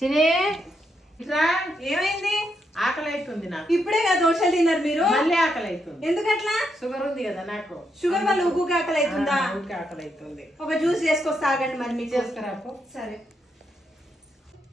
చినే ఇట్లా ఏమైంది? ఆకలి అవుతుంది నాకు. ఇప్పుడే కదా దోశలు తిన్నారు మీరు, మళ్ళీ ఆకలి అవుతుంది. ఎందుకట్లా? షుగర్ ఉంది కదా నాకు. షుగర్ వల్ల ఊకే ఆకలి అవుతుందా? ఊకే ఆకలి అవుతుంది. ఒక జ్యూస్ చేసుకొస్తా ఆగండి మరి మీకు. చేసుకురాపో. సరే.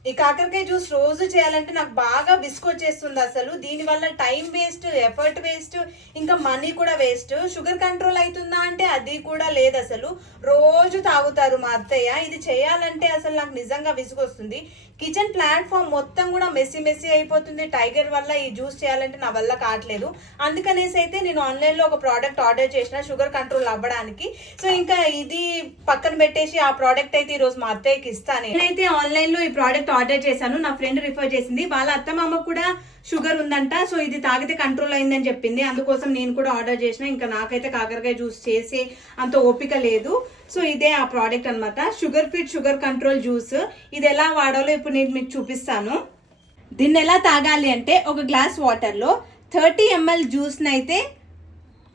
ఈ కాకరకాయ జ్యూస్ రోజు చేయాలంటే నాకు బాగా విసుకొచ్చేస్తుంది అసలు. దీనివల్ల టైం వేస్ట్, ఎఫర్ట్ వేస్ట్, ఇంకా మనీ కూడా వేస్ట్. షుగర్ కంట్రోల్ అవుతుందా అంటే అది కూడా లేదు అసలు. రోజు తాగుతారు మా అత్తయ్య. ఇది చేయాలంటే అసలు నాకు నిజంగా విసుగొస్తుంది. కిచెన్ ప్లాట్ఫామ్ మొత్తం కూడా మెస్సీ మెస్సీ అయిపోతుంది టైగర్ వల్ల. ఈ జ్యూస్ చేయాలంటే నా వల్ల కావట్లేదు. అందుకనేసి అయితే నేను ఆన్లైన్లో ఒక ప్రోడక్ట్ ఆర్డర్ చేసిన షుగర్ కంట్రోల్ అవ్వడానికి. సో ఇంకా ఇది పక్కన పెట్టేసి ఆ ప్రోడక్ట్ అయితే ఈరోజు మా అత్తయ్యకి ఇస్తాను. నేనైతే ఆన్లైన్లో ఈ ప్రోడక్ట్ ఆర్డర్ చేశాను, నా ఫ్రెండ్ రిఫర్ చేసింది. వాళ్ళ అత్తమామ కూడా షుగర్ ఉందంట, సో ఇది తాగితే కంట్రోల్ అయిందని చెప్పింది. అందుకోసం నేను కూడా ఆర్డర్ చేసిన. ఇంకా నాకైతే కాకరకాయ జ్యూస్ చేసే అంత ఓపిక లేదు. సో ఇదే ఆ ప్రోడక్ట్ అనమాట, sugar fit sugar control juice. ఇది ఎలా వాడాలో ఇప్పుడు నేను మీకు చూపిస్తాను. దీన్ని ఎలా తాగాలి అంటే ఒక గ్లాస్ వాటర్లో 30 ml జ్యూస్ని అయితే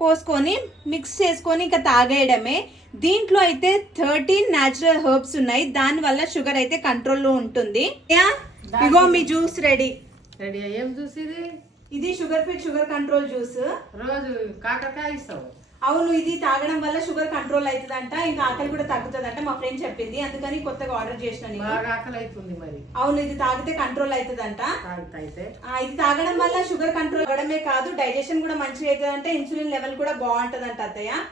పోసుకొని మిక్స్ చేసుకొని ఇంకా తాగేయడమే. దీంట్లో అయితే 13 న్యాచురల్ హెర్బ్స్ ఉన్నాయి, దానివల్ల షుగర్ అయితే కంట్రోల్లో ఉంటుంది. ఇగో మీ జ్యూస్ రెడీ. రెడీ. ఏం జ్యూస్ ఇది? ఇది sugar fit sugar control juice. రోజు కాకరకాయ ఇస్తావు? అవును, ఇది తాగడం వల్ల షుగర్ కంట్రోల్ అవుతుందంట, ఇంకా ఆకలి కూడా తగ్గుతుందంట. మా ఫ్రెండ్ చెప్పింది, అందుకని కొత్తగా ఆర్డర్ చేసిన. బాగా ఆకలి అవుతుంది మరి. అవును, ఇది తాగితే కంట్రోల్ అవుతుందంట. అయితే ఇది తాగడం వల్ల షుగర్ కంట్రోల్ అవ్వడమే కాదు, డైజెషన్ కూడా మంచిగా అవుతుందంట. ఇన్సులిన్ లెవెల్ కూడా బాగుంటదంట అత్తయ్య.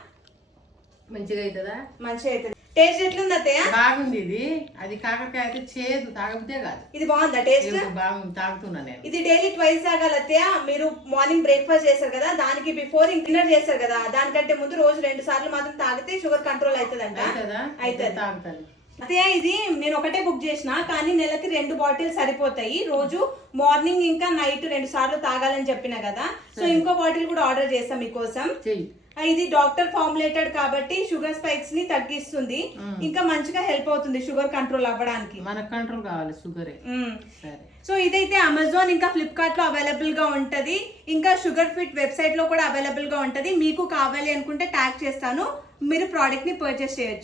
మంచిగా అవుతుందా? మంచిగా అవుతుంది. టేస్ట్ ఎట్లుంది అత్తయ్య? బాగుంది. ఇది అది కాకరకాయ అయితే చేదు, తాగబుద్దే కాదు. ఇది బాగుందా టేస్ట్? బాగుంది, తాగుతున్నా నేను. ఇది డైలీ ట్వైస్ తాగాలి అత్తయ్య. మీరు మార్నింగ్ బ్రేక్ఫాస్ట్ చేస్తారు కదా, దానికి బిఫోర్ డిన్నర్ చేస్తారు కదా, దానికంటే ముందు రోజు 2 సార్లు మాత్రం తాగితే షుగర్ కంట్రోల్ అవుతుందంట. అయితే తాగుతాను అత్తయ్య. ఇది నేను ఒకటే బుక్ చేసిన, కానీ నెలకి 2 బాటిల్ సరిపోతాయి. రోజు మార్నింగ్ ఇంకా నైట్ 2 సార్లు తాగాలని చెప్పిన కదా, సో ఇంకో బాటిల్ కూడా ఆర్డర్ చేస్తాం మీకోసం. ఇది డాక్టర్ ఫార్ములేటెడ్ కాబట్టి షుగర్ స్పైక్స్ ని తగ్గిస్తుంది, ఇంకా మంచిగా హెల్ప్ అవుతుంది షుగర్ కంట్రోల్ అవ్వడానికి. మనకు కంట్రోల్ కావాలి షుగర్. సో ఇదైతే అమెజాన్ ఇంకా ఫ్లిప్కార్ట్ లో అవైలబుల్ గా ఉంటది, ఇంకా షుగర్ ఫిట్ వెబ్సైట్ లో కూడా అవైలబుల్ గా ఉంటది. మీకు కావాలి అనుకుంటే ట్యాగ్ చేస్తాను, మీరు ప్రోడక్ట్ ని పర్చేస్ చేయొచ్చు.